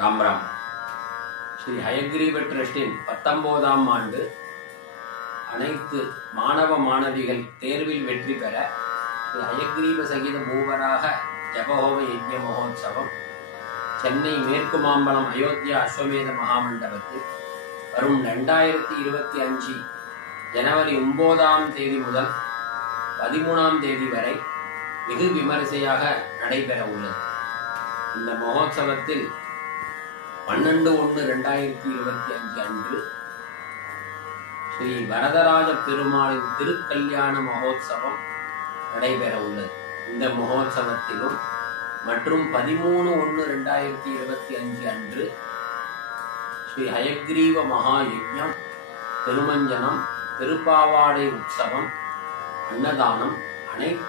ராம் ராம். ஸ்ரீ ஹயக்ரீவ ட்ரஸ்டின் 19ஆம் ஆண்டு அனைத்து மாணவ மாணவிகள் தேர்வில் வெற்றி பெற ஸ்ரீ ஹயக்ரீவ சகித மூவராக ஜபஹோம யஜ்ஞ மகோத்சவம் சென்னை மேற்கு மாம்பலம் அயோத்தியா அஸ்வமேத மகாமண்டபத்தில் வரும் 2025 ஜனவரி 9ஆம் தேதி முதல் 13ஆம் தேதி வரை வெகு விமரிசையாக நடைபெற உள்ளது. இந்த மகோத்சவத்தில் 12/1/2025 அன்று ஸ்ரீ வரதராஜ பெருமாளின் திருக்கல்யாண மகோத்சவம் நடைபெற உள்ளது. இந்த மகோத்சவத்திலும் மற்றும் 13/1/2025 அன்று ஸ்ரீ ஹயக்ரீவ மகா யஜ்ஞம், திருமஞ்சனம், திருப்பாவாடை உற்சவம், அன்னதானம், அனைத்து